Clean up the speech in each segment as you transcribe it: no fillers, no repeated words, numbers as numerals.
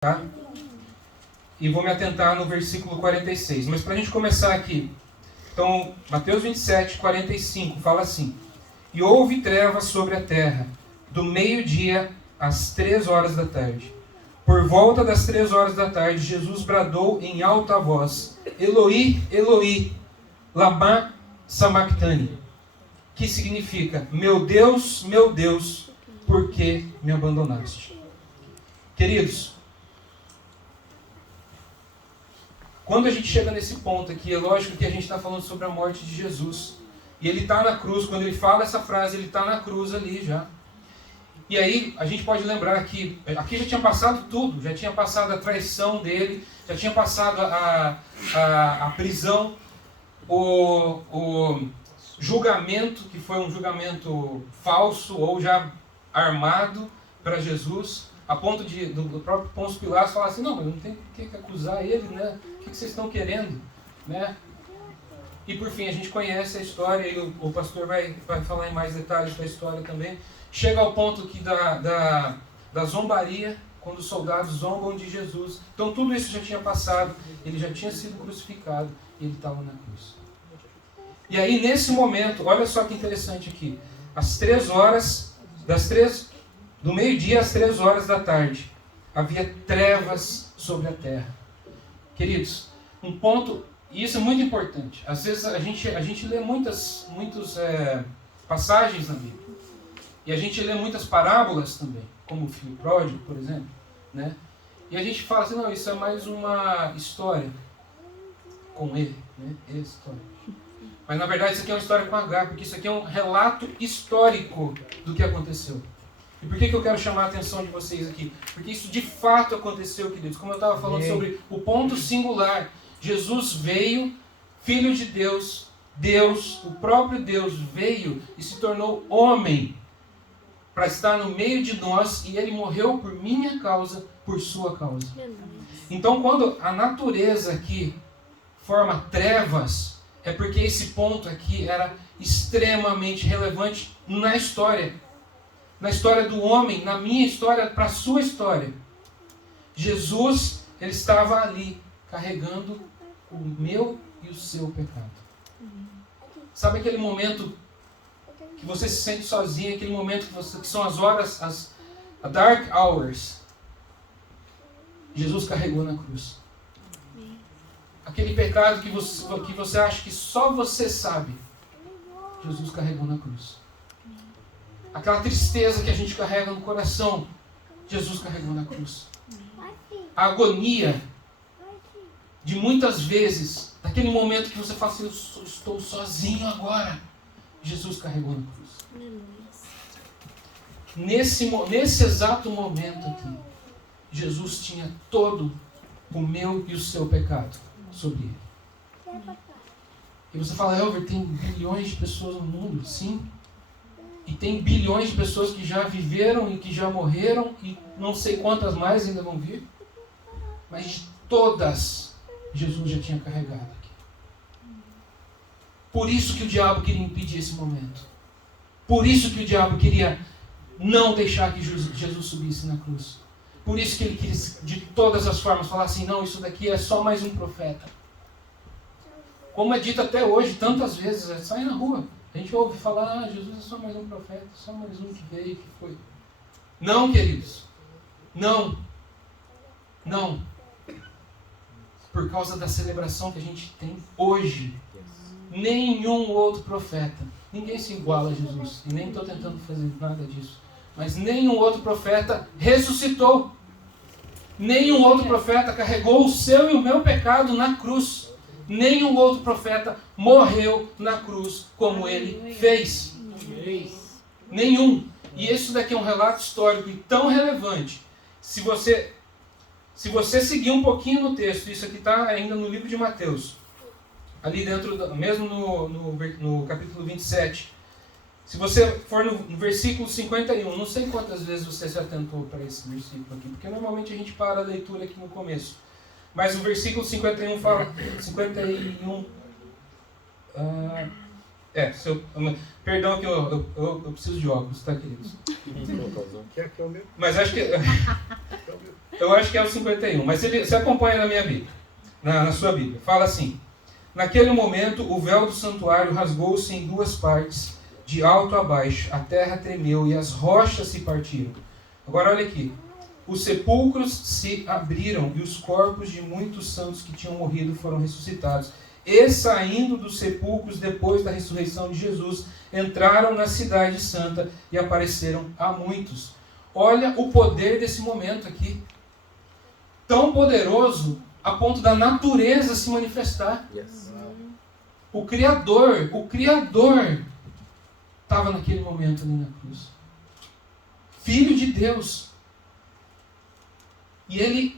tá? E vou me atentar no versículo 46. Mas para a gente começar aqui, então, Mateus 27, 45, fala assim: E houve trevas sobre a terra, do meio-dia às 3 horas da tarde. Por volta das 3 horas da tarde, Jesus bradou em alta voz: Eloi, Eloi, lama sabachthani, que significa: meu Deus, por que me abandonaste? Queridos, quando a gente chega nesse ponto aqui, é lógico que a gente está falando sobre a morte de Jesus. E ele está na cruz, quando ele fala essa frase, ele está na cruz ali já. E aí a gente pode lembrar que aqui já tinha passado tudo, já tinha passado a traição dele, já tinha passado a prisão, o julgamento, que foi um julgamento falso ou já armado para Jesus, a ponto do próprio Pôncio Pilatos falar assim: não, mas não tem que acusar ele, né? O que vocês estão querendo, né? E por fim a gente conhece a história, e o pastor vai falar em mais detalhes da história também. Chega ao ponto aqui da zombaria, quando os soldados zombam de Jesus. Então tudo isso já tinha passado, ele já tinha sido crucificado e ele estava na cruz. E aí nesse momento, olha só que interessante aqui, às 3 horas, do meio-dia às 3 horas da tarde, havia trevas sobre a terra. Queridos, um ponto, e isso é muito importante, às vezes a gente lê muitas passagens na Bíblia, e a gente lê muitas parábolas também, como o filho pródigo, por exemplo, né? E a gente fala assim: não, isso é mais uma história com ele, né? É história. Mas na verdade isso aqui é uma história com H, porque isso aqui é um relato histórico do que aconteceu. E por que eu quero chamar a atenção de vocês aqui? Porque isso de fato aconteceu, queridos. Como eu estava falando sobre o ponto singular, Jesus veio, Filho de Deus, Deus, o próprio Deus veio e se tornou homem para estar no meio de nós, e ele morreu por minha causa, por sua causa. Então quando a natureza aqui forma trevas, é porque esse ponto aqui era extremamente relevante na história do homem, na minha história, para a sua história. Jesus, ele estava ali, carregando o meu e o seu pecado. Sabe aquele momento que você se sente sozinho, aquele momento que são as horas, as dark hours? Jesus carregou na cruz. Aquele pecado que você acha que só você sabe, Jesus carregou na cruz. Aquela tristeza que a gente carrega no coração, Jesus carregou na cruz. A agonia de muitas vezes, daquele momento que você fala assim: eu estou sozinho agora, Jesus carregou na cruz. Nesse exato momento aqui, Jesus tinha todo o meu e o seu pecado sobre ele. E você fala: Elver, tem bilhões de pessoas no mundo? Sim. E tem bilhões de pessoas que já viveram e que já morreram, e não sei quantas mais ainda vão vir. Mas de todas, Jesus já tinha carregado aqui. Por isso que o diabo queria impedir esse momento. Por isso que o diabo queria não deixar que Jesus subisse na cruz. Por isso que ele queria, de todas as formas, falar assim: não, isso daqui é só mais um profeta. Como é dito até hoje, tantas vezes, sai na rua, a gente ouve falar: Jesus é só mais um profeta, só mais um que veio, que foi. Não, queridos. Não. Não. Por causa da celebração que a gente tem hoje, nenhum outro profeta, ninguém se iguala a Jesus, e nem estou tentando fazer nada disso, mas nenhum outro profeta ressuscitou. Nenhum outro profeta carregou o seu e o meu pecado na cruz. Nenhum outro profeta morreu na cruz como ele fez. Nenhum. E isso daqui é um relato histórico e tão relevante. Se você seguir um pouquinho no texto, isso aqui está ainda no livro de Mateus, ali dentro, mesmo no capítulo 27. Se você for no versículo 51, não sei quantas vezes você se atentou para esse versículo aqui, porque normalmente a gente para a leitura aqui no começo. Mas o versículo 51 fala... 51... perdão que eu preciso de óculos, tá, queridos? Mas acho que... Eu acho que é o 51, mas você acompanha na minha Bíblia, na sua Bíblia. Fala assim: naquele momento, o véu do santuário rasgou-se em duas partes, de alto a baixo. A terra tremeu e as rochas se partiram. Agora olha aqui. Os sepulcros se abriram e os corpos de muitos santos que tinham morrido foram ressuscitados. E saindo dos sepulcros depois da ressurreição de Jesus, entraram na cidade santa e apareceram a muitos. Olha o poder desse momento aqui. Tão poderoso a ponto da natureza se manifestar. Yes. O Criador estava naquele momento ali na cruz. Filho de Deus. E ele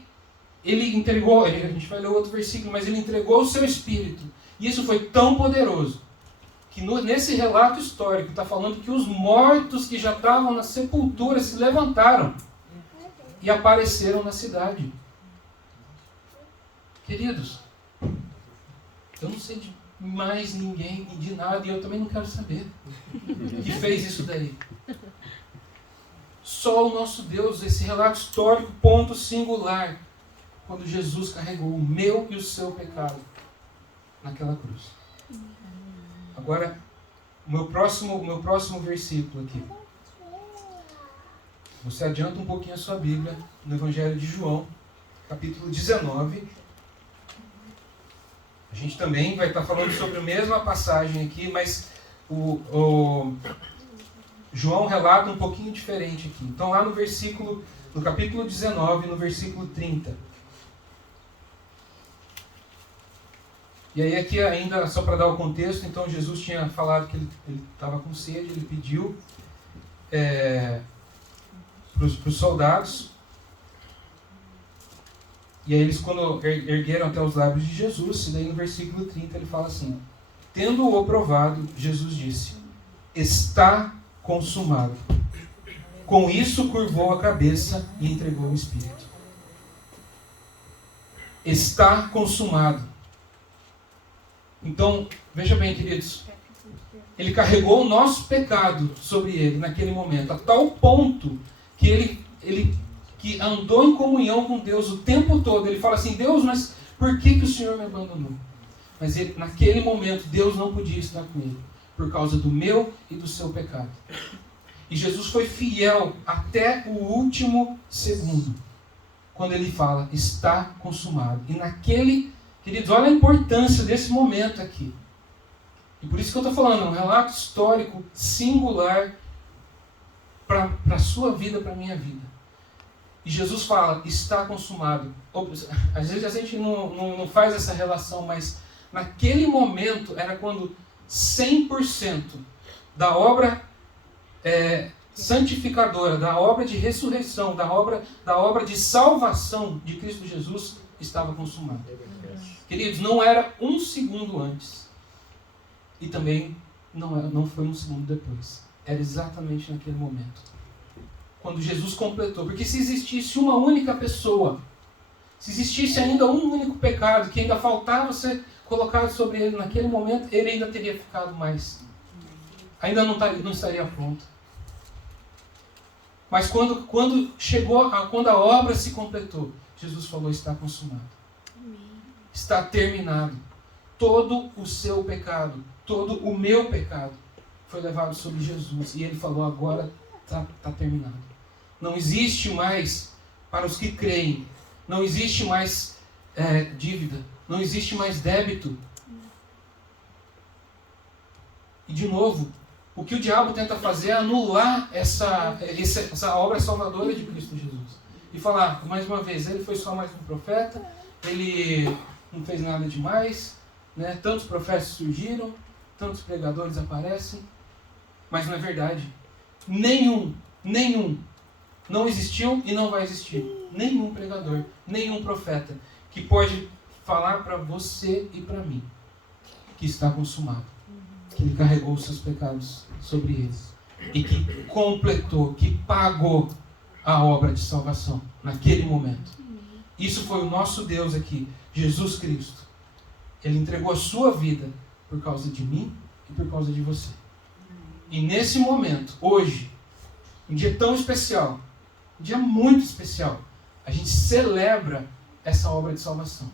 entregou, a gente vai ler outro versículo, mas ele entregou o seu Espírito. E isso foi tão poderoso, que nesse relato histórico está falando que os mortos que já estavam na sepultura se levantaram e apareceram na cidade. Queridos, eu não sei de mais ninguém e de nada, e eu também não quero saber, que fez isso daí. Só o nosso Deus, esse relato histórico, ponto singular, quando Jesus carregou o meu e o seu pecado naquela cruz. Agora, o meu próximo versículo aqui. Você adianta um pouquinho a sua Bíblia, no Evangelho de João, capítulo 19. A gente também vai estar falando sobre a mesma passagem aqui, mas o João relata um pouquinho diferente aqui. Então lá no capítulo 19, no versículo 30. E aí aqui ainda, só para dar o contexto, então Jesus tinha falado que ele estava com sede, ele pediu para os soldados. E aí eles, quando ergueram até os lábios de Jesus, e daí no versículo 30 ele fala assim: tendo-o provado, Jesus disse: está consumado. Com isso curvou a cabeça e entregou o Espírito. Está consumado. Então, veja bem, queridos, ele carregou o nosso pecado sobre ele naquele momento, a tal ponto que ele que andou em comunhão com Deus o tempo todo. Ele fala assim: Deus, mas por que o Senhor me abandonou? Mas naquele momento Deus não podia estar com ele, por causa do meu e do seu pecado. E Jesus foi fiel até o último segundo, quando ele fala: está consumado. E queridos, olha a importância desse momento aqui. E por isso que eu estou falando, é um relato histórico singular para a sua vida, para a minha vida. E Jesus fala: está consumado. Às vezes a gente não faz essa relação, mas naquele momento era quando 100% da obra santificadora, da obra de ressurreição, da obra de salvação de Cristo Jesus estava consumada. Queridos, não era um segundo antes. E também não foi um segundo depois. Era exatamente naquele momento. Quando Jesus completou. Porque se existisse uma única pessoa, se existisse ainda um único pecado que ainda faltava ser colocado sobre ele naquele momento, ele ainda teria ficado mais. Ainda não estaria pronto. Mas quando a obra se completou, Jesus falou: está consumado. Está terminado. Todo o seu pecado, todo o meu pecado foi levado sobre Jesus. E ele falou: agora está terminado. Não existe mais, para os que creem, não existe mais dívida, não existe mais débito. E de novo, o que o diabo tenta fazer é anular essa obra salvadora de Cristo Jesus. E falar, mais uma vez, ele foi só mais um profeta, ele não fez nada demais, né? Tantos profetas surgiram, tantos pregadores aparecem, mas não é verdade. Nenhum, não existiu e não vai existir nenhum pregador, nenhum profeta que pode falar para você e para mim que está consumado, que ele carregou os seus pecados sobre eles e que completou, que pagou a obra de salvação naquele momento. Isso foi o nosso Deus aqui, Jesus Cristo. Ele entregou a sua vida por causa de mim e por causa de você. E nesse momento, hoje, um dia tão especial, um dia muito especial, A gente celebra essa obra de salvação.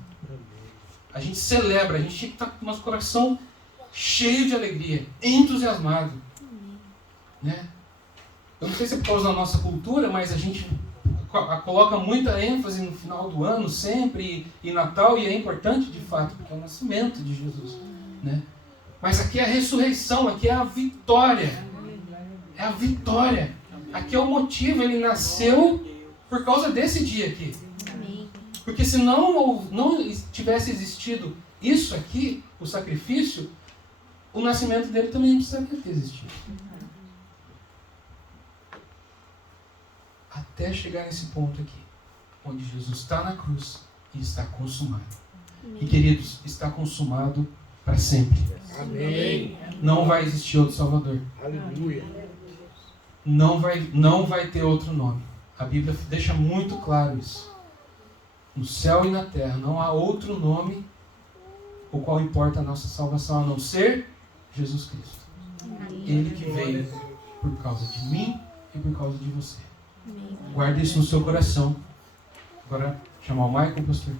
A gente celebra, a gente tinha que estar com o nosso coração cheio de alegria, entusiasmado. Né? Eu não sei se é por causa da nossa cultura, mas a gente coloca muita ênfase no final do ano, sempre, e Natal, e é importante de fato, porque é o nascimento de Jesus. Né? Mas aqui é a ressurreição, aqui é a vitória. É a vitória. Aqui é o motivo, ele nasceu por causa desse dia aqui. Porque se não tivesse existido isso aqui, o sacrifício, o nascimento dele também não precisaria ter existido. Até chegar nesse ponto aqui, onde Jesus está na cruz e está consumado. E queridos, está consumado para sempre. Amém. Não vai existir outro Salvador. Aleluia. Não vai ter outro nome. A Bíblia deixa muito claro isso. No céu e na terra não há outro nome o qual importa a nossa salvação, a não ser Jesus Cristo. Ele que veio por causa de mim e por causa de você. Guarde isso no seu coração. Agora, chamar o Michael, pastor.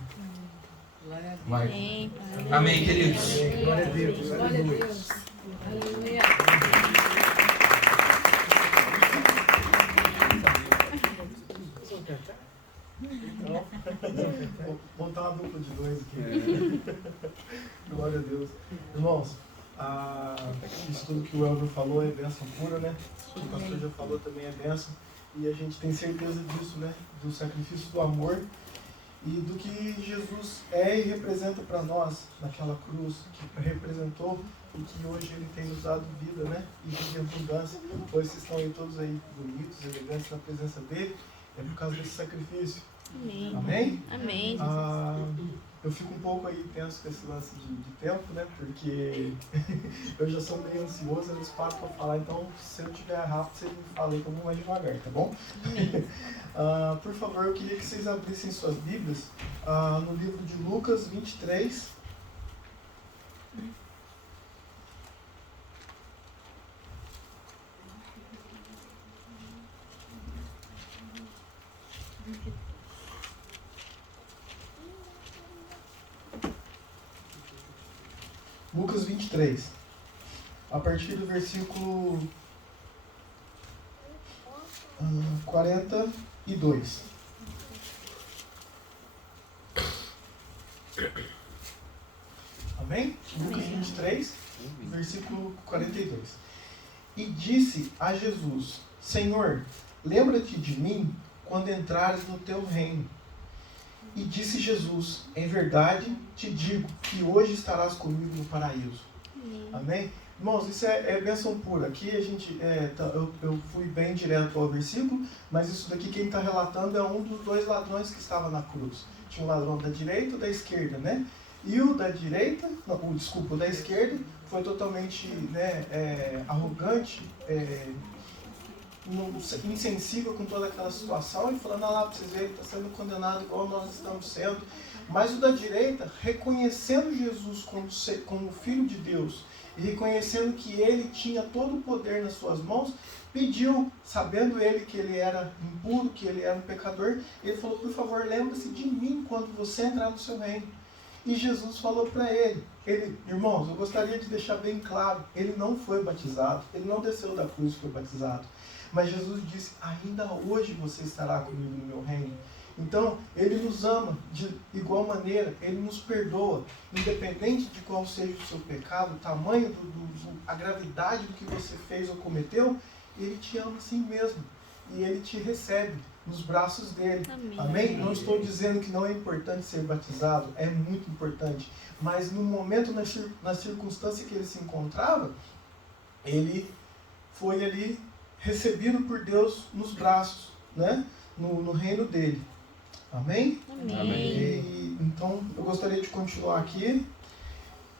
Michael. Amém, queridos. Glória a Deus. Glória a Deus. Aleluia. Vou montar uma dupla de dois aqui. Glória a Deus. Irmãos, isso tudo que o Elvio falou é bênção pura, né? O que o pastor já falou também é bênção. E a gente tem certeza disso, né? Do sacrifício do amor e do que Jesus é e representa para nós naquela cruz, que representou e que hoje ele tem nos dado vida, né? E de abundância. Hoje vocês estão aí todos aí bonitos, elegantes na presença dele. É por causa desse sacrifício. Amém. Amém? Amém. Eu fico um pouco aí tenso com esse lance de tempo, né? Porque eu já sou meio ansioso, eles param para falar, então se eu tiver rápido, vocês me falem que eu vou mais devagar, tá bom? Por favor, eu queria que vocês abrissem suas Bíblias no livro de Lucas 23. Lucas 23, a partir do versículo 42. Amém? Lucas 23, versículo 42. E disse a Jesus: Senhor, lembra-te de mim quando entrares no teu reino. E disse Jesus: em verdade te digo que hoje estarás comigo no paraíso. Amém? Irmãos, isso é bênção pura. Aqui a gente, eu fui bem direto ao versículo, mas isso daqui quem está relatando é um dos dois ladrões que estava na cruz. Tinha um ladrão da direita e da esquerda, né? E o da direita, o da esquerda foi totalmente arrogante, insensível com toda aquela situação e falando, lá para vocês verem, está sendo condenado igual nós estamos sendo. Mas o da direita, reconhecendo Jesus como Filho de Deus e reconhecendo que ele tinha todo o poder nas suas mãos, pediu, sabendo ele que ele era impuro, que ele era um pecador, ele falou, por favor, lembre-se de mim quando você entrar no seu reino. E Jesus falou para ele, irmãos, eu gostaria de deixar bem claro, ele não foi batizado, ele não desceu da cruz e foi batizado. Mas Jesus disse, ainda hoje você estará comigo no meu reino. Então, ele nos ama de igual maneira, ele nos perdoa, independente de qual seja o seu pecado, o tamanho, a gravidade do que você fez ou cometeu, ele te ama assim mesmo. E ele te recebe nos braços dele. Amém? Amém? Não estou dizendo que não é importante ser batizado, é muito importante. Mas no momento, na circunstância que ele se encontrava, ele foi ali recebido por Deus nos braços, né? No reino dele. Amém? Amém. Então, eu gostaria de continuar aqui.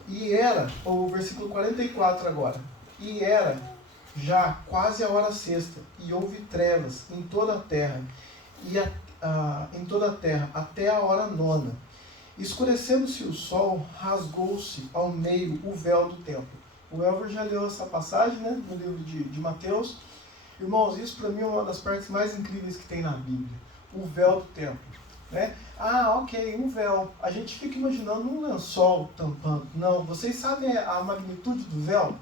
E era, o versículo 44 agora. E era já quase a hora sexta, e houve trevas em toda a terra, até a hora nona. Escurecendo-se o sol, rasgou-se ao meio o véu do templo. O Elver já leu essa passagem, né, no livro de Mateus. Irmãos, isso para mim é uma das partes mais incríveis que tem na Bíblia. O véu do templo. né? Ah, ok, um véu. A gente fica imaginando um lençol tampando. Não, vocês sabem a magnitude do véu?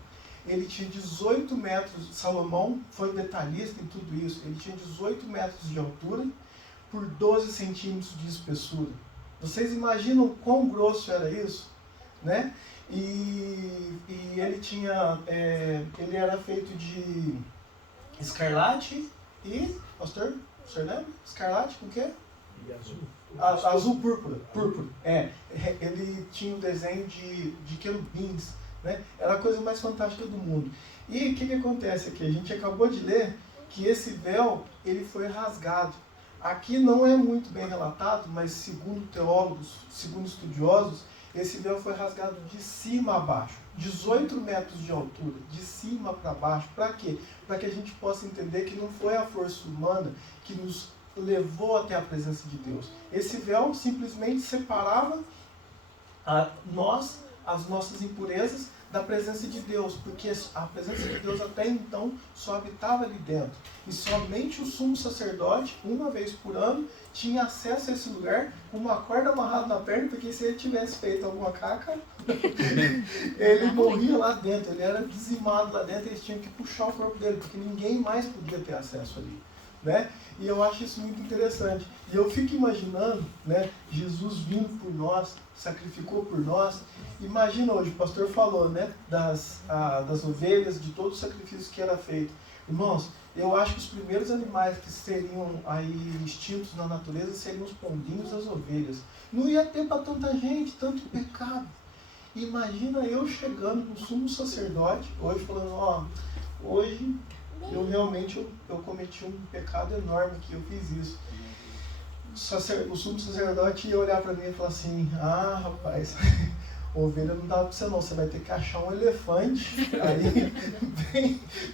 Ele tinha 18 metros, Salomão foi detalhista em tudo isso, ele tinha 18 metros de altura por 12 centímetros de espessura. Vocês imaginam quão grosso era isso? Né? E ele tinha, ele era feito de escarlate e, pastor, o senhor lembra? Escarlate com o quê? E azul. Azul púrpura. Ele tinha um desenho de querubins, né? Era a coisa mais fantástica do mundo. E o que acontece aqui? A gente acabou de ler que esse véu ele foi rasgado. Aqui não é muito bem relatado, mas segundo teólogos, segundo estudiosos, esse véu foi rasgado de cima a baixo, 18 metros de altura, de cima para baixo. Para quê? Para que a gente possa entender que não foi a força humana que nos levou até a presença de Deus. Esse véu simplesmente separava as nossas impurezas da presença de Deus, porque a presença de Deus até então só habitava ali dentro. E somente o sumo sacerdote, uma vez por ano, tinha acesso a esse lugar, uma corda amarrada na perna, porque se ele tivesse feito alguma caca, ele morria lá dentro, ele era dizimado lá dentro, eles tinham que puxar o corpo dele, porque ninguém mais podia ter acesso ali, né? E eu acho isso muito interessante. E eu fico imaginando, né, Jesus vindo por nós, sacrificou por nós. Imagina hoje, o pastor falou, né, das ovelhas, de todo o sacrifício que era feito. Irmãos, eu acho que os primeiros animais que seriam aí extintos na natureza seriam os pombinhos e as ovelhas. Não ia ter para tanta gente, tanto pecado. Imagina eu chegando no sumo sacerdote, hoje falando, hoje eu realmente eu cometi um pecado enorme que eu fiz isso. O sumo sacerdote ia olhar para mim e falar assim, rapaz, ovelha não dá para você não, você vai ter que achar um elefante aí,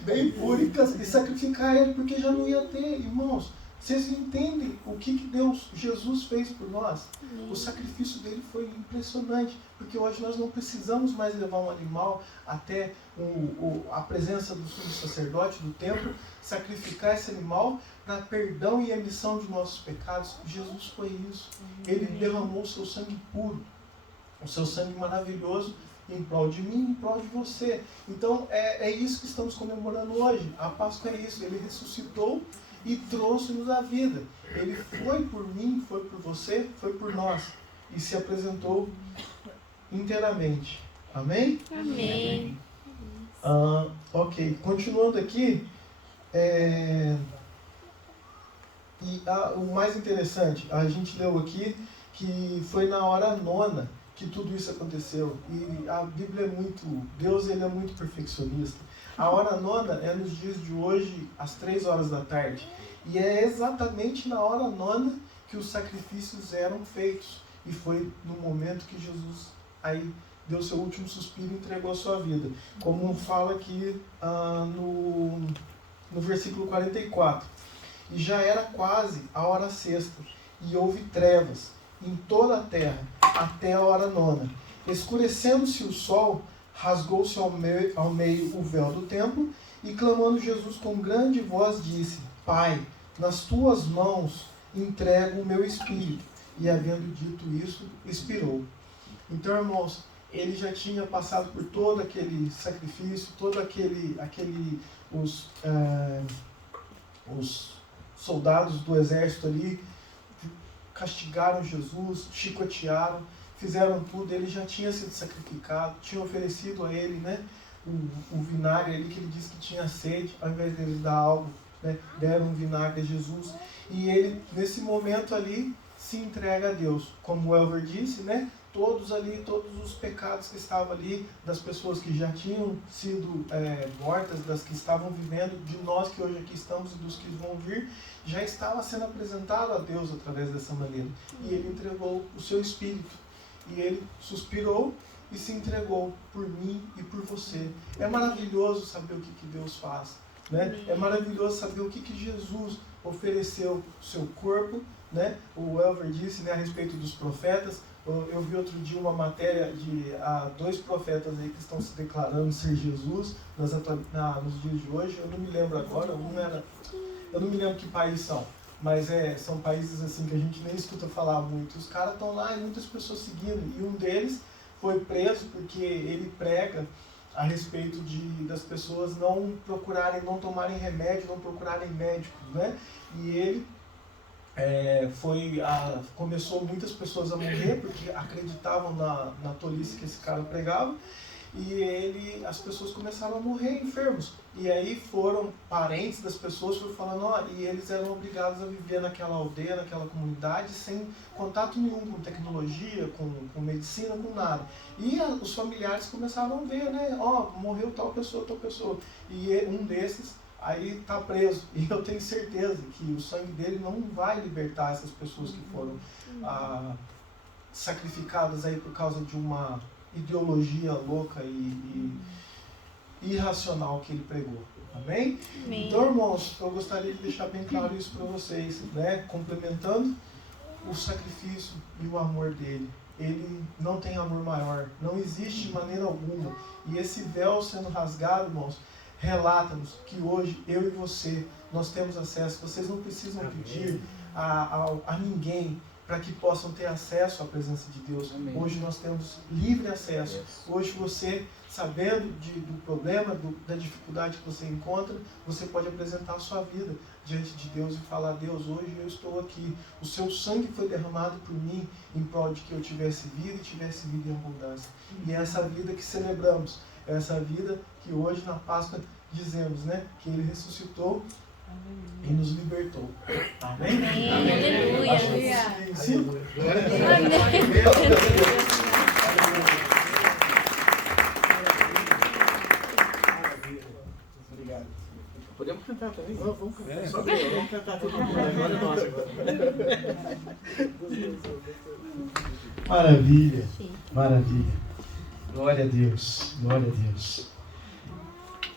bem puro e sacrificar ele, porque já não ia ter, irmãos. Vocês entendem o que Jesus fez por nós? O sacrifício dele foi impressionante, porque hoje nós não precisamos mais levar um animal até a presença do sumo sacerdote, do templo, sacrificar esse animal para perdão e emissão de nossos pecados. Jesus foi isso. Ele derramou o seu sangue puro, o seu sangue maravilhoso, em prol de mim, em prol de você. Então é isso que estamos comemorando hoje. A Páscoa é isso, ele ressuscitou e trouxe-nos a vida. Ele foi por mim, foi por você, foi por nós. E se apresentou inteiramente. Amém? Amém. Ok, continuando aqui, o mais interessante, a gente leu aqui que foi na hora nona que tudo isso aconteceu. E a Bíblia Deus ele é muito perfeccionista. A hora nona é nos dias de hoje, às 3 horas da tarde. E é exatamente na hora nona que os sacrifícios eram feitos. E foi no momento que Jesus aí deu seu último suspiro e entregou a sua vida. Como fala aqui no versículo 44. E já era quase a hora sexta, e houve trevas em toda a terra, até a hora nona. Escurecendo-se o sol, rasgou-se ao meio o véu do templo, e clamando Jesus com grande voz disse, Pai, nas tuas mãos entrego o meu espírito. E havendo dito isso, expirou. Então, irmãos, ele já tinha passado por todo aquele sacrifício, os soldados do exército ali castigaram Jesus, chicotearam, fizeram tudo, ele já tinha sido sacrificado, tinha oferecido a ele, né, o vinagre ali, que ele disse que tinha sede, ao invés dele dar algo, né, deram um vinagre a Jesus, e ele, nesse momento ali, se entrega a Deus. Como o Elver disse, né, todos os pecados que estavam ali, das pessoas que já tinham sido mortas, das que estavam vivendo, de nós que hoje aqui estamos e dos que vão vir, já estava sendo apresentado a Deus através dessa maneira. E ele entregou o seu espírito. E ele suspirou e se entregou por mim e por você. É maravilhoso saber o que Deus faz, né? É maravilhoso saber o que Jesus ofereceu, o seu corpo, né? O Elver disse, né, a respeito dos profetas. Eu vi outro dia uma matéria de 2 profetas aí que estão se declarando ser Jesus nos dias de hoje. Eu não me lembro agora, eu não me lembro que país são. mas são países assim que a gente nem escuta falar muito. Os caras estão lá e muitas pessoas seguindo, e um deles foi preso porque ele prega a respeito das pessoas não procurarem, não tomarem remédio, não procurarem médicos, né? E ele começou muitas pessoas a morrer porque acreditavam na tolice que esse cara pregava, e as pessoas começaram a morrer enfermos. E aí foram parentes das pessoas falando, e eles eram obrigados a viver naquela aldeia, naquela comunidade, sem contato nenhum com tecnologia, com medicina, com nada. E os familiares começaram a ver, né? Morreu tal pessoa. E um desses aí está preso. E eu tenho certeza que o sangue dele não vai libertar essas pessoas que foram sacrificadas aí por causa de uma ideologia louca e irracional que ele pregou. Amém? Amém. Então, irmãos, eu gostaria de deixar bem claro isso para vocês, né? Complementando o sacrifício e o amor dele. Ele não tem amor maior. Não existe de maneira alguma. E esse véu sendo rasgado, irmãos, relata-nos que hoje, eu e você, nós temos acesso. Vocês não precisam pedir a ninguém para que possam ter acesso à presença de Deus. Amém. Hoje nós temos livre acesso. Yes. Hoje você, sabendo do problema, da dificuldade que você encontra, você pode apresentar a sua vida diante de Deus e falar: Deus, hoje eu estou aqui. O seu sangue foi derramado por mim em prol de que eu tivesse vida e tivesse vida em abundância. E é essa vida que celebramos, é essa vida que hoje na Páscoa dizemos, né? Que Ele ressuscitou e nos libertou. Amém? Amém. Aleluia. Obrigado. Podemos cantar também? Vamos cantar. Vamos cantar tudo agora é nosso. Maravilha. Maravilha. Glória a Deus. Glória a Deus.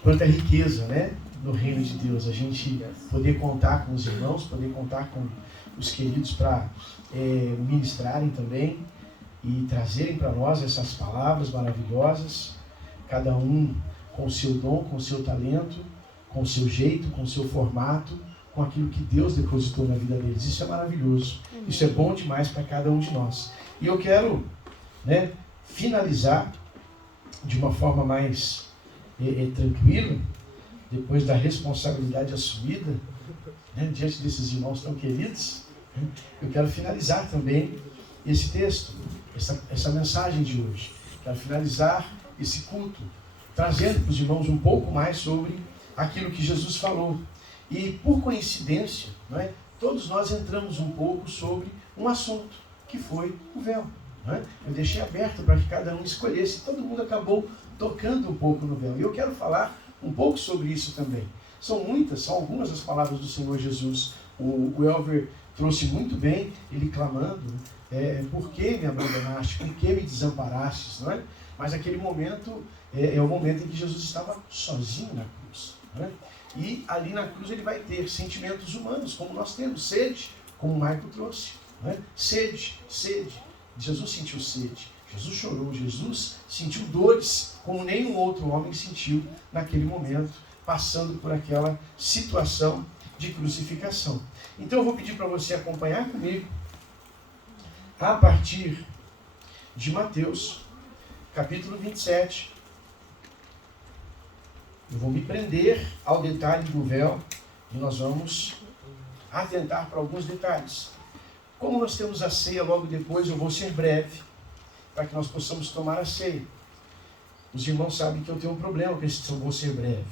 Quanta riqueza, né? No reino de Deus, a gente poder contar com os irmãos, poder contar com os queridos para ministrarem também e trazerem para nós essas palavras maravilhosas, cada um com o seu dom, com o seu talento, com o seu jeito, com o seu formato, com aquilo que Deus depositou na vida deles. Isso é maravilhoso, isso é bom demais para cada um de nós. E eu quero, né, finalizar de uma forma mais tranquila, depois da responsabilidade assumida, né, diante desses irmãos tão queridos. Eu quero finalizar também esse texto, essa mensagem de hoje. Quero finalizar esse culto, trazendo para os irmãos um pouco mais sobre aquilo que Jesus falou. E por coincidência, não é, todos nós entramos um pouco sobre um assunto, que foi o véu. Não é? Eu deixei aberto para que cada um escolhesse, todo mundo acabou tocando um pouco no véu. E eu quero falar um pouco sobre isso também. São algumas as palavras do Senhor Jesus. O Elver trouxe muito bem, ele clamando, por que me abandonaste, por que me desamparastes, não é? Mas aquele momento é o momento em que Jesus estava sozinho na cruz, não é? E ali na cruz ele vai ter sentimentos humanos, como nós temos, sede, como o Marco trouxe, não é? Sede. Jesus sentiu sede, Jesus chorou, Jesus sentiu dores, como nenhum outro homem sentiu naquele momento, passando por aquela situação de crucificação. Então eu vou pedir para você acompanhar comigo a partir de Mateus, capítulo 27. Eu vou me prender ao detalhe do véu e nós vamos atentar para alguns detalhes. Como nós temos a ceia logo depois, eu vou ser breve, para que nós possamos tomar a ceia. Os irmãos sabem que eu tenho um problema com esse vou ser breve.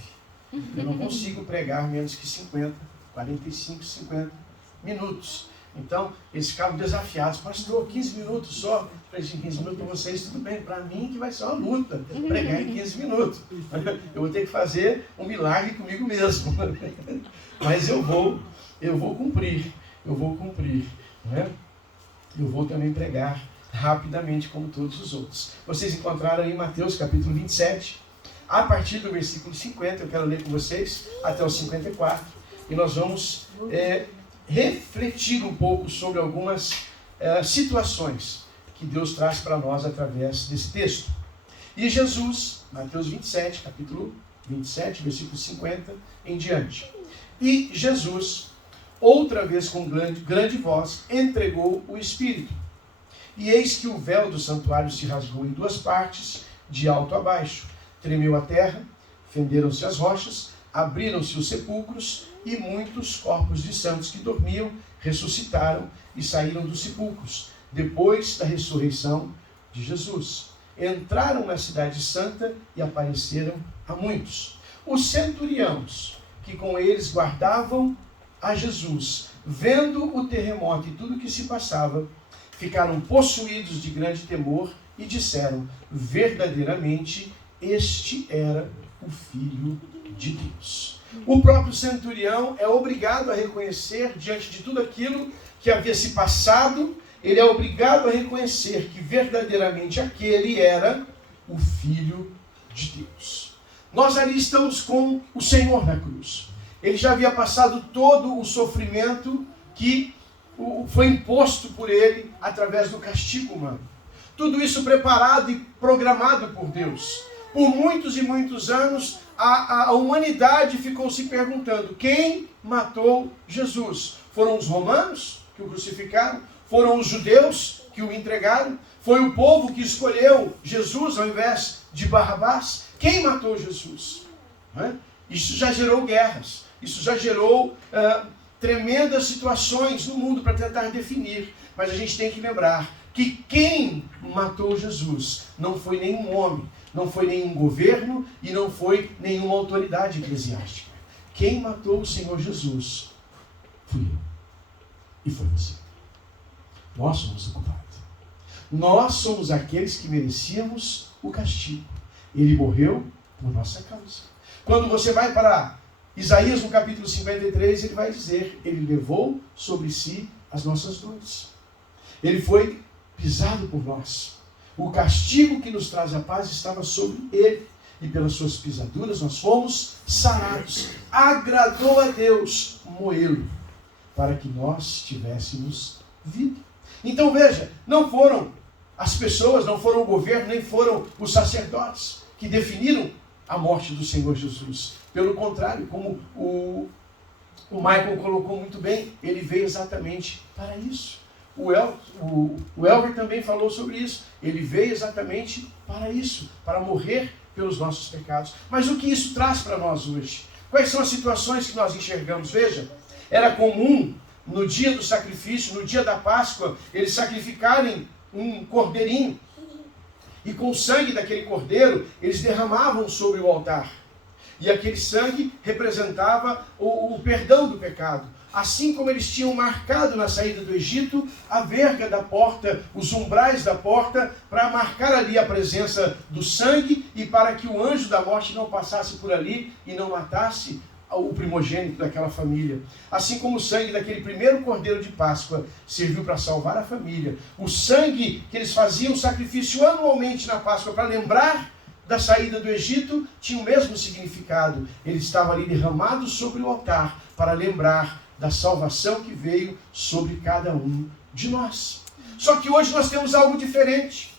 Eu não consigo pregar menos que 45, 50 minutos. Então, eles ficaram desafiados. Pastor, 15 minutos só. Falei, 15 minutos para vocês, tudo bem. Para mim que vai ser uma luta, pregar em 15 minutos. Eu vou ter que fazer um milagre comigo mesmo. Mas eu vou cumprir. Né? Eu vou também pregar rapidamente como todos os outros. Vocês encontraram aí em Mateus capítulo 27, a partir do versículo 50, eu quero ler com vocês, até o 54, e nós vamos refletir um pouco sobre algumas situações que Deus traz para nós através desse texto. E Jesus, Mateus 27, capítulo 27, versículo 50 em diante. E Jesus, outra vez com grande voz, entregou o Espírito. E eis que o véu do santuário se rasgou em 2 partes, de alto a baixo. Tremeu a terra, fenderam-se as rochas, abriram-se os sepulcros, e muitos corpos de santos que dormiam ressuscitaram e saíram dos sepulcros, depois da ressurreição de Jesus. Entraram na cidade santa e apareceram a muitos. Os centuriões, que com eles guardavam a Jesus, vendo o terremoto e tudo o que se passava, ficaram possuídos de grande temor e disseram: verdadeiramente este era o Filho de Deus. O próprio centurião é obrigado a reconhecer, diante de tudo aquilo que havia se passado, ele é obrigado a reconhecer que verdadeiramente aquele era o Filho de Deus. Nós ali estamos com o Senhor na cruz. Ele já havia passado todo o sofrimento que foi imposto por ele através do castigo humano. Tudo isso preparado e programado por Deus. Por muitos e muitos anos, a humanidade ficou se perguntando: quem matou Jesus? Foram os romanos que o crucificaram? Foram os judeus que o entregaram? Foi o povo que escolheu Jesus ao invés de Barrabás? Quem matou Jesus? Isso já gerou guerras. Isso já gerou tremendas situações no mundo para tentar definir. Mas a gente tem que lembrar que quem matou Jesus não foi nenhum homem, não foi nenhum governo e não foi nenhuma autoridade eclesiástica. Quem matou o Senhor Jesus fui eu e foi você. Nós somos o culpado. Nós somos aqueles que merecíamos o castigo. Ele morreu por nossa causa. Quando você vai para Isaías no capítulo 53, ele vai dizer: ele levou sobre si as nossas dores. Ele foi pisado por nós. O castigo que nos traz a paz estava sobre ele. E pelas suas pisaduras nós fomos sarados. Agradou a Deus moê-lo, para que nós tivéssemos vida. Então veja, não foram as pessoas, não foram o governo, nem foram os sacerdotes que definiram a morte do Senhor Jesus. Pelo contrário, como o Michael colocou muito bem, ele veio exatamente para isso. O Elver também falou sobre isso. Ele veio exatamente para isso, para morrer pelos nossos pecados. Mas o que isso traz para nós hoje? Quais são as situações que nós enxergamos? Veja, era comum no dia do sacrifício, no dia da Páscoa, eles sacrificarem um cordeirinho. E com o sangue daquele cordeiro, eles derramavam sobre o altar. E aquele sangue representava o perdão do pecado. Assim como eles tinham marcado na saída do Egito a verga da porta, os umbrais da porta, para marcar ali a presença do sangue e para que o anjo da morte não passasse por ali e não matasse o primogênito daquela família. Assim como o sangue daquele primeiro cordeiro de Páscoa serviu para salvar a família, o sangue que eles faziam sacrifício anualmente na Páscoa para lembrar da saída do Egito tinha o mesmo significado. Ele estava ali derramado sobre o altar para lembrar da salvação que veio sobre cada um de nós. Só que hoje nós temos algo diferente.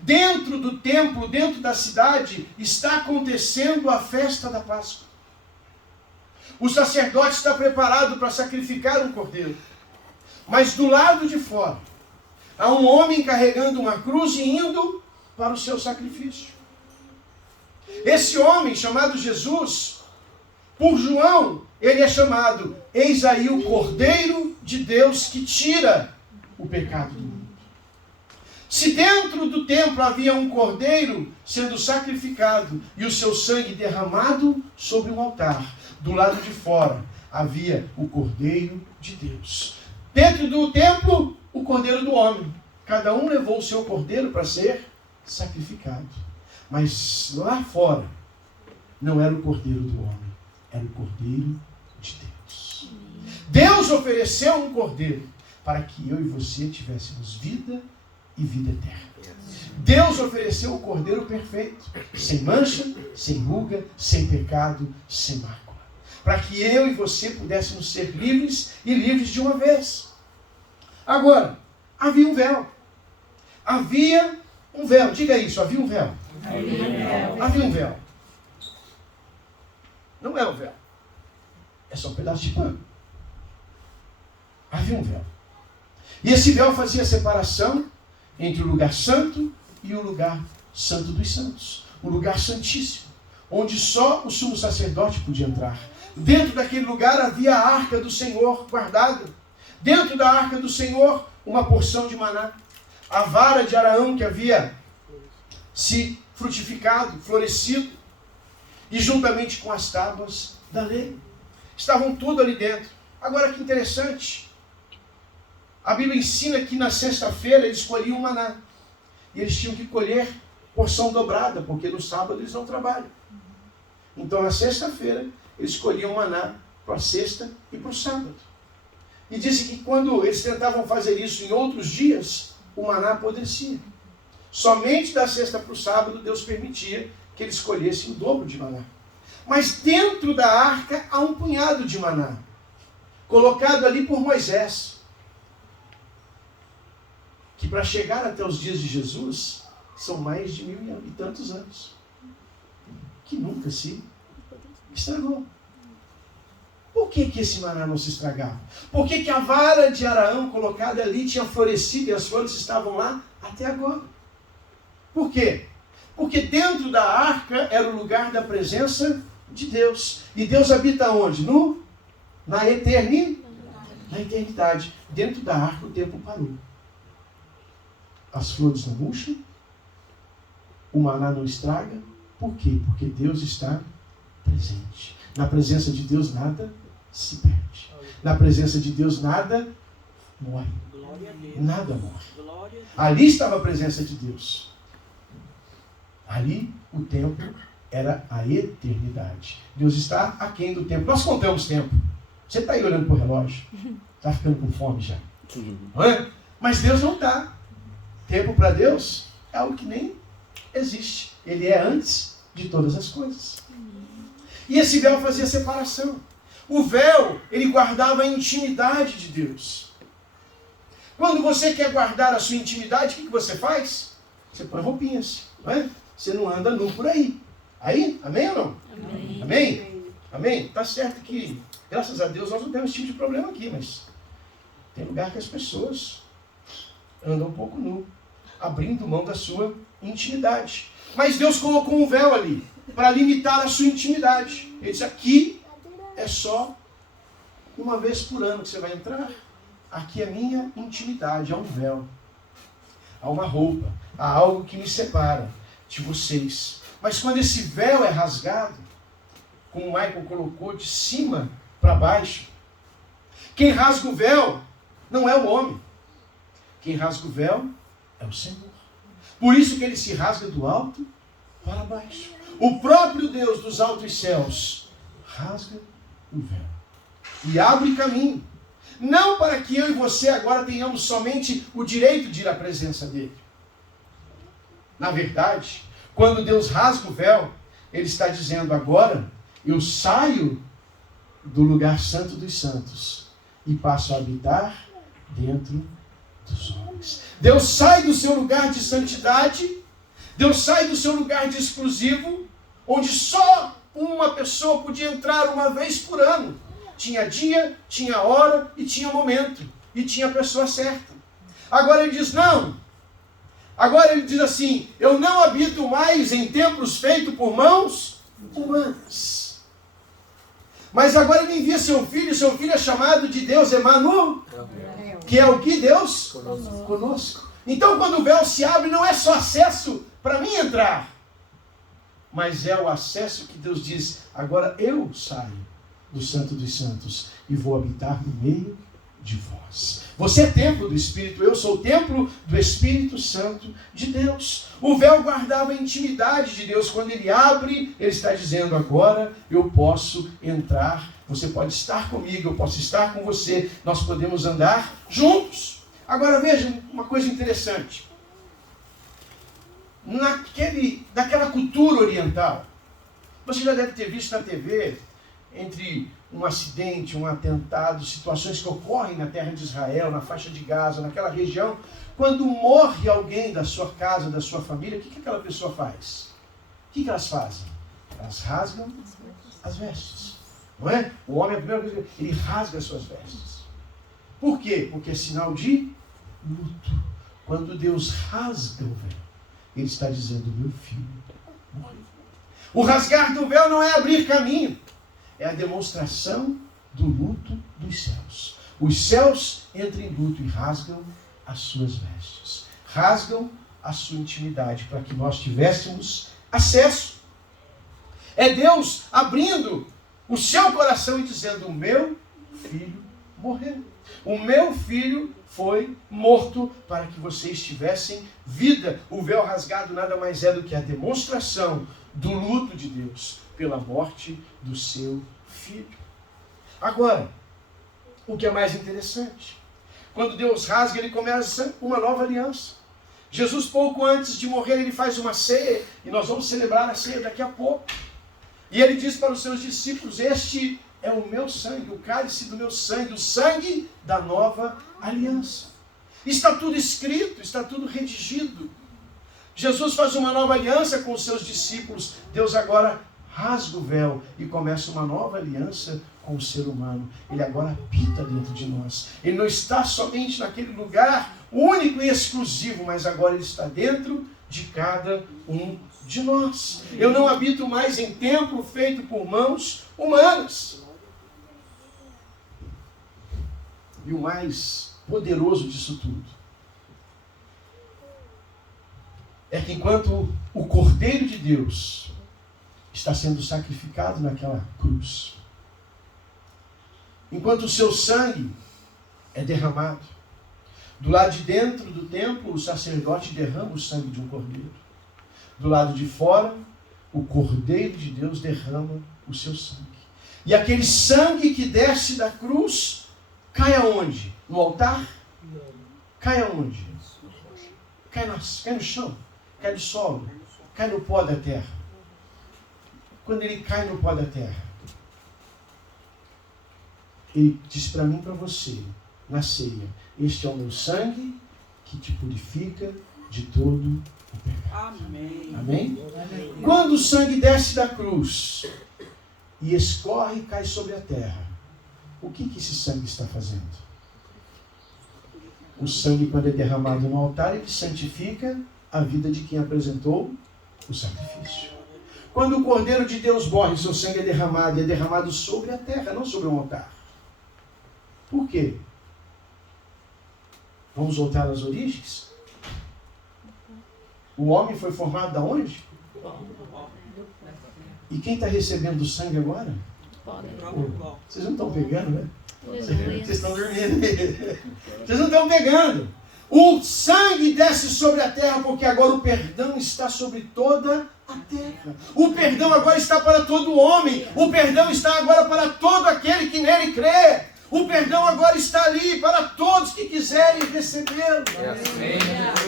Dentro do templo, dentro da cidade, está acontecendo a festa da Páscoa. O sacerdote está preparado para sacrificar um cordeiro. Mas do lado de fora, há um homem carregando uma cruz e indo para o seu sacrifício. Esse homem, chamado Jesus, por João, ele é chamado: eis aí o Cordeiro de Deus que tira o pecado do mundo. Se dentro do templo havia um cordeiro sendo sacrificado e o seu sangue derramado sobre um altar, do lado de fora havia o Cordeiro de Deus. Dentro do templo, o Cordeiro do homem. Cada um levou o seu cordeiro para ser sacrificado. Mas lá fora, não era o Cordeiro do homem, era o Cordeiro de Deus. Deus ofereceu um cordeiro para que eu e você tivéssemos vida e vida eterna. Deus ofereceu o cordeiro perfeito, sem mancha, sem ruga, sem pecado, sem mácula, para que eu e você pudéssemos ser livres e livres de uma vez. Agora, havia um véu. Havia um véu. Diga isso, havia um véu. Havia um véu. Não é um véu. É só um pedaço de pano. Havia um véu. E esse véu fazia a separação entre o lugar santo e o lugar santo dos santos. O lugar santíssimo, onde só o sumo sacerdote podia entrar. Dentro daquele lugar havia a arca do Senhor guardada. Dentro da arca do Senhor, uma porção de maná. A vara de Araão que havia se frutificado, florescido. E juntamente com as tábuas da lei. Estavam tudo ali dentro. Agora que interessante. A Bíblia ensina que na sexta-feira eles colhiam maná. E eles tinham que colher porção dobrada, porque no sábado eles não trabalham. Então na sexta-feira eles colhiam maná para a sexta e para o sábado. E disse que quando eles tentavam fazer isso em outros dias, o maná apodrecia. Somente da sexta para o sábado Deus permitia que eles colhessem o dobro de maná. Mas dentro da arca há um punhado de maná, colocado ali por Moisés, que para chegar até os dias de Jesus, são mais de 1000 e tantos anos, que nunca se estragou. Por que esse maná não se estragava? Por que a vara de Araão colocada ali tinha florescido e as flores estavam lá até agora? Por quê? Porque dentro da arca era o lugar da presença de Deus. E Deus habita onde? Na eternidade. Dentro da arca o tempo parou. As flores não murcham, o maná não estraga. Por quê? Porque Deus está presente. Na presença de Deus nada se perde. Na presença de Deus nada morre. Nada morre. Ali estava a presença de Deus. Ali o tempo era a eternidade. Deus está aquém do tempo. Nós contamos tempo. Você está aí olhando para o relógio. Está ficando com fome já. Não é? Mas Deus não está. Tempo para Deus é algo que nem existe. Ele é antes de todas as coisas. E esse véu fazia separação. O véu, ele guardava a intimidade de Deus. Quando você quer guardar a sua intimidade, o que você faz? Você põe roupinhas, não é? Você não anda nu por aí. Aí, amém ou não? Amém. Amém? Amém? Tá certo que, graças a Deus, nós não temos esse tipo de problema aqui, mas tem lugar que as pessoas andam um pouco nu, abrindo mão da sua intimidade. Mas Deus colocou um véu ali, para limitar a sua intimidade. Ele disse, aqui é só uma vez por ano que você vai entrar. Aqui é minha intimidade, há um véu, há uma roupa, há algo que me separa de vocês. Mas quando esse véu é rasgado, como o Michael colocou, de cima para baixo, quem rasga o véu não é o homem. Quem rasga o véu é o Senhor. Por isso que ele se rasga do alto para baixo. O próprio Deus dos altos céus rasga o véu e abre caminho. Não para que eu e você agora tenhamos somente o direito de ir à presença dele. Na verdade, quando Deus rasga o véu, ele está dizendo agora, eu saio do lugar santo dos santos e passo a habitar dentro dos homens. Deus sai do seu lugar de santidade, Deus sai do seu lugar de exclusivo, onde só uma pessoa podia entrar uma vez por ano. Tinha dia, tinha hora e tinha momento. E tinha a pessoa certa. Agora ele diz, não. Agora ele diz assim, eu não habito mais em templos feitos por mãos humanas. Mas agora ele envia seu filho é chamado de Deus Emanuel, que é o que Deus? Conosco. Então quando o véu se abre, não é só acesso para mim entrar, mas é o acesso que Deus diz, agora eu saio do Santo dos Santos e vou habitar no meio de vós. Você é templo do Espírito, eu sou o templo do Espírito Santo de Deus. O véu guardava a intimidade de Deus. Quando ele abre, ele está dizendo, agora eu posso entrar, você pode estar comigo, eu posso estar com você, nós podemos andar juntos. Agora veja uma coisa interessante. Naquela cultura oriental, você já deve ter visto na TV, entre um acidente, um atentado, situações que ocorrem na terra de Israel, na faixa de Gaza, naquela região, quando morre alguém da sua casa, da sua família, o que aquela pessoa faz? O que elas fazem? Elas rasgam as vestes. Não é? O homem, a primeira coisa, ele rasga as suas vestes. Por quê? Porque é sinal de luto. Quando Deus rasga o véu, Ele está dizendo, meu filho morreu. O rasgar do véu não é abrir caminho, é a demonstração do luto dos céus. Os céus entram em luto e rasgam as suas vestes. Rasgam a sua intimidade para que nós tivéssemos acesso. É Deus abrindo o seu coração e dizendo, o meu filho morreu. O meu filho foi morto para que vocês tivessem vida. O véu rasgado nada mais é do que a demonstração do luto de Deus pela morte do seu filho. Agora, o que é mais interessante, quando Deus rasga, Ele começa uma nova aliança. Jesus, pouco antes de morrer, Ele faz uma ceia, e nós vamos celebrar a ceia daqui a pouco. E Ele diz para os seus discípulos, este é o meu sangue, o cálice do meu sangue, o sangue da nova aliança. Está tudo escrito, está tudo redigido. Jesus faz uma nova aliança com os seus discípulos. Deus agora rasga o véu e começa uma nova aliança com o ser humano. Ele agora habita dentro de nós. Ele não está somente naquele lugar único e exclusivo, mas agora Ele está dentro de cada um de nós. Eu não habito mais em templo feito por mãos humanas. E o mais poderoso disso tudo é que enquanto o Cordeiro de Deus está sendo sacrificado naquela cruz, enquanto o seu sangue é derramado, do lado de dentro do templo o sacerdote derrama o sangue de um cordeiro. Do lado de fora, o Cordeiro de Deus derrama o seu sangue. E aquele sangue que desce da cruz cai aonde? No altar? Cai aonde? Cai no chão? Cai no solo? Cai no pó da terra? Quando ele cai no pó da terra, Ele diz para mim e para você, na ceia, este é o meu sangue que te purifica de todo o pecado. Amém. Amém? Quando o sangue desce da cruz e escorre e cai sobre a terra, o que esse sangue está fazendo? O sangue, quando é derramado no altar, ele santifica a vida de quem apresentou o sacrifício. Quando o Cordeiro de Deus morre, seu sangue é derramado sobre a terra, não sobre um altar. Por quê? Vamos voltar às origens? O homem foi formado da onde? E quem está recebendo o sangue agora? Vocês não estão pegando, né? Vocês estão dormindo. Vocês não estão pegando. O sangue desce sobre a terra porque agora o perdão está sobre toda a terra. O perdão agora está para todo homem. O perdão está agora para todo aquele que nele crê. O perdão agora está ali para todos que quiserem recebê-lo.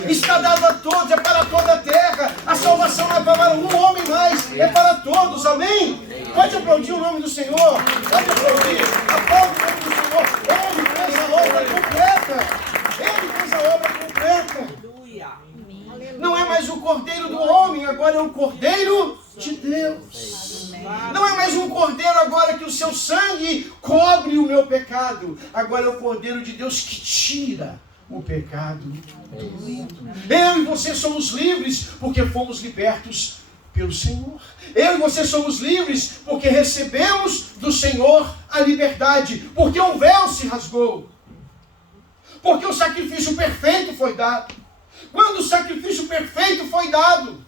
Está dado a todos, é para toda a terra. A salvação não é para um homem mais, é para todos, amém? Pode aplaudir o nome do Senhor. Pode aplaudir. Aplaude o nome do Senhor. Ele fez a obra completa. Ele fez a obra completa. Não é mais o Cordeiro do homem, agora é o Cordeiro de Deus. Não é mais um Cordeiro agora que o seu sangue cobre o meu pecado. Agora é o Cordeiro de Deus que tira o pecado do mundo. Eu e você somos livres porque fomos libertos pelo Senhor. Eu e você somos livres porque recebemos do Senhor a liberdade. Porque o véu se rasgou. Porque o sacrifício perfeito foi dado. Quando o sacrifício perfeito foi dado,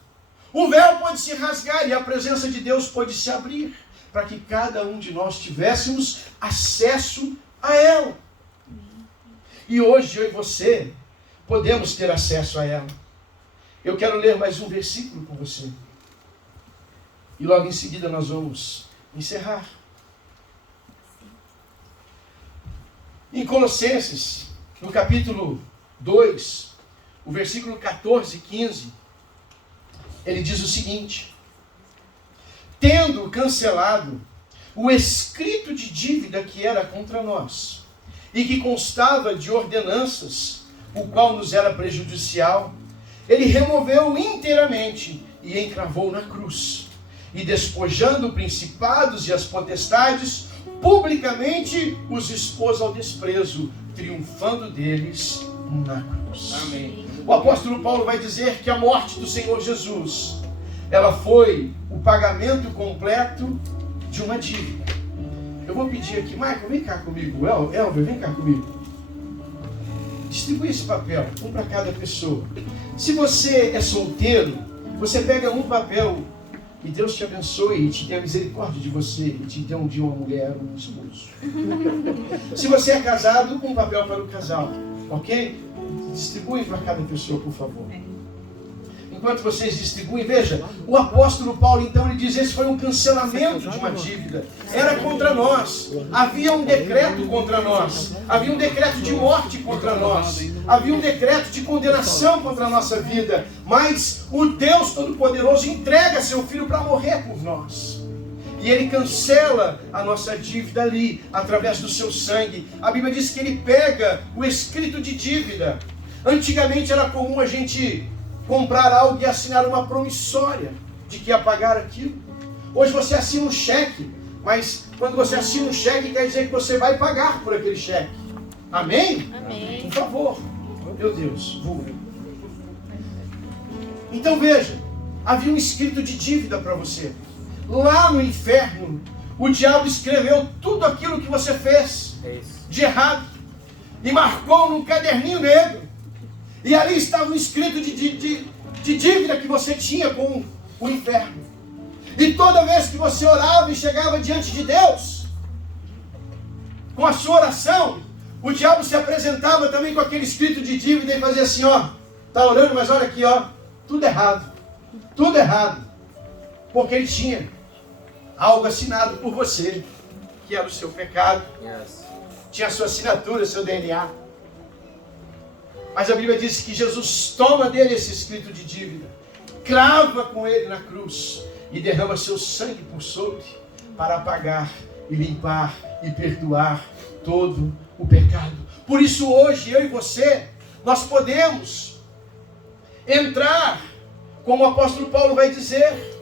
o véu pode se rasgar e a presença de Deus pode se abrir para que cada um de nós tivéssemos acesso a ela. E hoje eu e você podemos ter acesso a ela. Eu quero ler mais um versículo com você. E logo em seguida nós vamos encerrar. Em Colossenses, no capítulo 2, o versículo 14 e 15, ele diz o seguinte: tendo cancelado o escrito de dívida que era contra nós, e que constava de ordenanças, o qual nos era prejudicial, ele removeu inteiramente e encravou na cruz, e despojando principados e as potestades, publicamente os expôs ao desprezo, triunfando deles na cruz. Amém. O apóstolo Paulo vai dizer que a morte do Senhor Jesus, ela foi o pagamento completo de uma dívida. Eu vou pedir aqui, Michael, vem cá comigo, Elber, vem cá comigo. Distribui esse papel, um para cada pessoa. Se você é solteiro, você pega um papel e Deus te abençoe e te dê a misericórdia de você e te dê um dia uma mulher, um esposo. Se você é casado, um papel para o casal, ok? Distribui para cada pessoa, por favor. Enquanto vocês distribuem, veja, o apóstolo Paulo, então, ele diz, esse foi um cancelamento de uma dívida. Era contra nós. Havia um decreto contra nós. Havia um decreto de morte contra nós. Havia um decreto de condenação contra a nossa vida. Mas o Deus Todo-Poderoso entrega seu Filho para morrer por nós. E Ele cancela a nossa dívida ali, através do seu sangue. A Bíblia diz que Ele pega o escrito de dívida. Antigamente era comum a gente comprar algo e assinar uma promissória de que ia pagar aquilo. Hoje você assina um cheque, mas quando você assina um cheque, quer dizer que você vai pagar por aquele cheque. Amém? Amém. Por favor. Meu Deus, vou. Então veja, havia um escrito de dívida para você. Lá no inferno, o diabo escreveu tudo aquilo que você fez de errado e marcou num caderninho negro. E ali estava um escrito de dívida que você tinha com o inferno. E toda vez que você orava e chegava diante de Deus, com a sua oração, o diabo se apresentava também com aquele escrito de dívida e fazia assim, ó, tá orando, mas olha aqui, ó, tudo errado. Tudo errado. Porque ele tinha algo assinado por você, que era o seu pecado. Tinha a sua assinatura, seu DNA. Mas a Bíblia diz que Jesus toma dele esse escrito de dívida, crava com ele na cruz e derrama seu sangue por sobre para apagar e limpar e perdoar todo o pecado. Por isso hoje eu e você, nós podemos entrar, como o apóstolo Paulo vai dizer,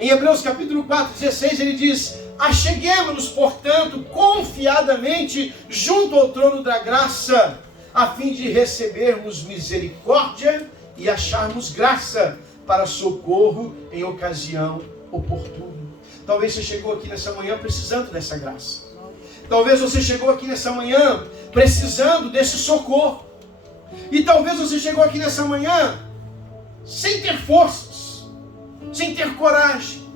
em Hebreus capítulo 4, 16, ele diz, acheguemo-nos, portanto, confiadamente junto ao trono da graça, a fim de recebermos misericórdia e acharmos graça para socorro em ocasião oportuna. Talvez você chegou aqui nessa manhã precisando dessa graça. Talvez você chegou aqui nessa manhã precisando desse socorro. E talvez você chegou aqui nessa manhã sem ter forças, sem ter coragem,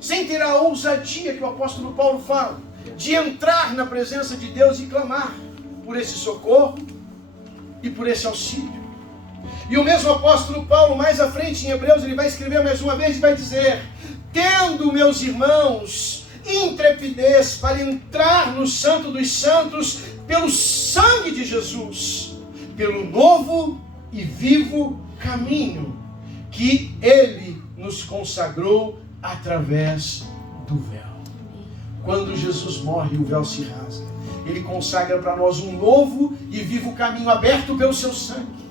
sem ter a ousadia que o apóstolo Paulo fala, de entrar na presença de Deus e clamar por esse socorro e por esse auxílio. E o mesmo apóstolo Paulo, mais à frente em Hebreus, ele vai escrever mais uma vez e vai dizer, tendo, meus irmãos, intrepidez para entrar no Santo dos Santos pelo sangue de Jesus, pelo novo e vivo caminho que Ele nos consagrou através do véu. Quando Jesus morre, o véu se rasga. Ele consagra para nós um novo e vivo caminho aberto pelo seu sangue.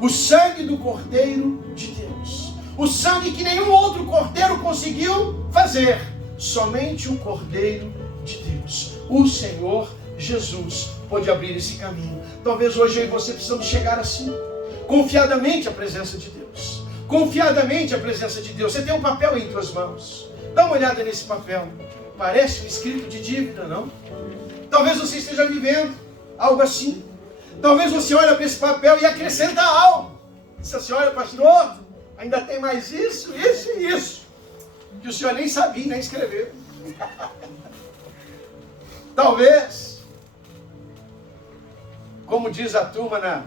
O sangue do Cordeiro de Deus. O sangue que nenhum outro cordeiro conseguiu fazer. Somente o Cordeiro de Deus. O Senhor Jesus pode abrir esse caminho. Talvez hoje eu e você precisamos chegar assim. Confiadamente à presença de Deus. Confiadamente à presença de Deus. Você tem um papel em suas mãos. Dá uma olhada nesse papel. Parece um escrito de dívida, não? Talvez você esteja vivendo algo assim. Talvez você olhe para esse papel e acrescenta algo. Diz assim, olha pastor, ainda tem mais isso, isso e isso. Que o senhor nem sabia, nem escreveu. Talvez, como diz a turma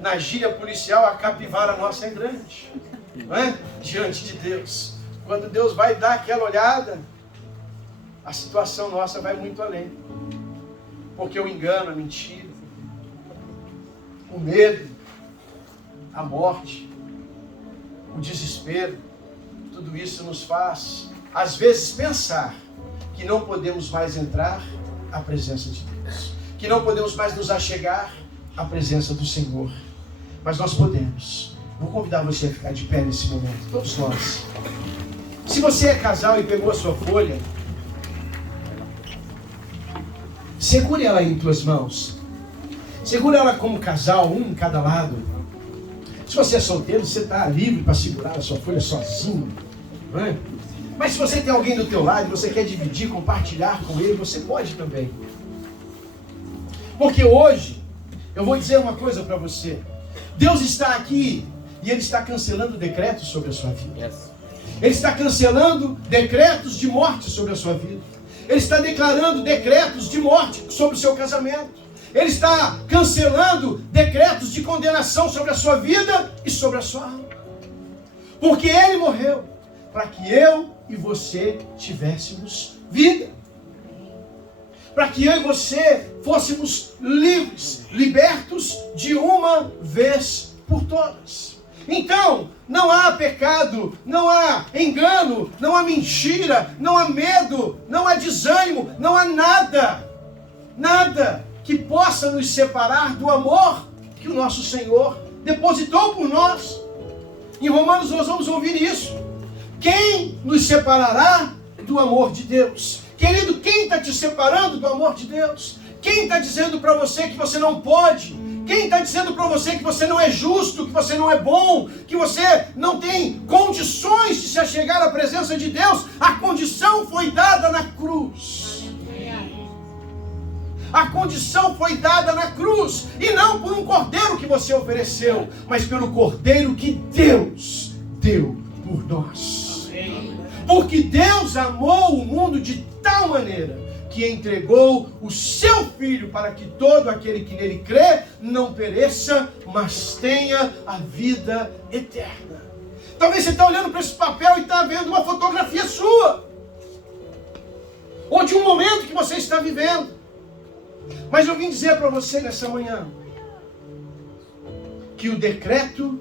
na gíria policial, a capivara nossa é grande. Não é? Diante de Deus. Quando Deus vai dar aquela olhada, a situação nossa vai muito além. Porque o engano, a mentira, o medo, a morte, o desespero, tudo isso nos faz, às vezes, pensar que não podemos mais entrar à presença de Deus, que não podemos mais nos achegar à presença do Senhor. Mas nós podemos. Vou convidar você a ficar de pé nesse momento, todos nós. Se você é casal e pegou a sua folha, Segure ela em tuas mãos. Segura ela como casal, um em cada lado. Se você é solteiro, você está livre para segurar a sua folha sozinho. Não é? Mas se você tem alguém do teu lado e você quer dividir, compartilhar com ele, você pode também. Porque hoje, eu vou dizer uma coisa para você. Deus está aqui e Ele está cancelando decretos sobre a sua vida. Ele está cancelando decretos de morte sobre a sua vida. Ele está declarando decretos de morte sobre o seu casamento. Ele está cancelando decretos de condenação sobre a sua vida e sobre a sua alma. Porque Ele morreu para que eu e você tivéssemos vida. Para que eu e você fôssemos livres, libertos de uma vez por todas. Então, não há pecado, não há engano, não há mentira, não há medo, não há desânimo, não há nada que possa nos separar do amor que o nosso Senhor depositou por nós. Em Romanos nós vamos ouvir isso. Quem nos separará do amor de Deus? Querido, quem está te separando do amor de Deus? Quem está dizendo para você que você não pode? Quem está dizendo para você que você não é justo, que você não é bom, que você não tem condições de se achegar à presença de Deus? A condição foi dada na cruz. A condição foi dada na cruz. E não por um cordeiro que você ofereceu, mas pelo cordeiro que Deus deu por nós. Porque Deus amou o mundo de tal maneira que entregou o seu Filho para que todo aquele que nele crê não pereça, mas tenha a vida eterna. Talvez você está olhando para esse papel e está vendo uma fotografia sua, ou de um momento que você está vivendo. Mas eu vim dizer para você nessa manhã que o decreto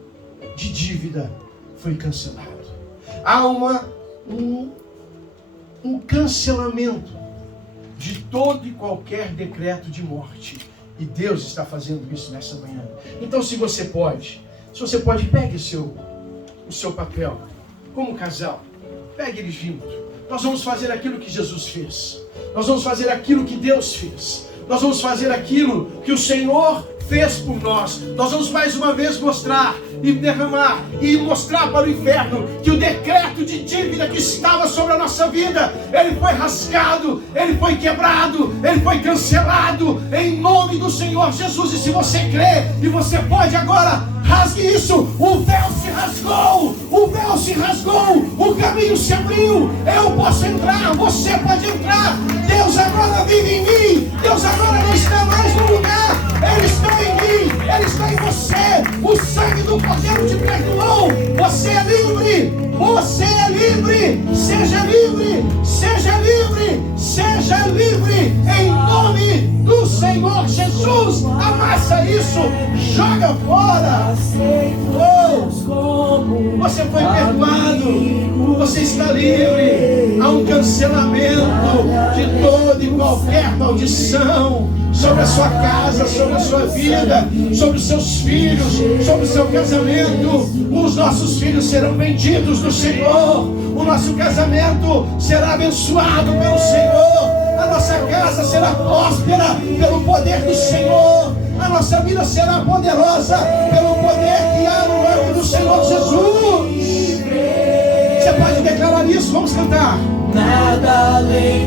de dívida foi cancelado. Há um cancelamento de todo e qualquer decreto de morte. E Deus está fazendo isso nessa manhã. Então, se você pode, pegue o seu papel, como casal, pegue ele junto. Nós vamos fazer aquilo que Jesus fez. Nós vamos fazer aquilo que Deus fez. Nós vamos fazer aquilo que o Senhor fez por nós. Nós vamos mais uma vez mostrar e derramar e mostrar para o inferno que o decreto de dívida que estava sobre a nossa vida, ele foi rasgado, ele foi quebrado, ele foi cancelado em nome do Senhor Jesus. E se você crê e você pode agora, rasgue isso. O véu se rasgou, o véu se rasgou, o caminho se abriu. Eu posso entrar, você pode entrar. Deus agora vive em mim. Deus agora não está mais no lugar. Ele está em mim, Ele está em você. O sangue do Cordeiro te perdoou. Você é livre, você é livre. Seja livre, seja livre, seja livre. Em nome do Senhor Jesus. Amassa isso, joga fora. Oh, você foi perdoado, você está livre. Há um cancelamento de toda e qualquer maldição sobre a sua casa, sobre a sua vida, sobre os seus filhos, sobre o seu casamento. Os nossos filhos serão benditos do Senhor. O nosso casamento será abençoado pelo Senhor. A nossa casa será próspera pelo poder do Senhor. A nossa vida será poderosa pelo poder que há no nome do Senhor Jesus. Você pode declarar isso? Vamos cantar. Nada além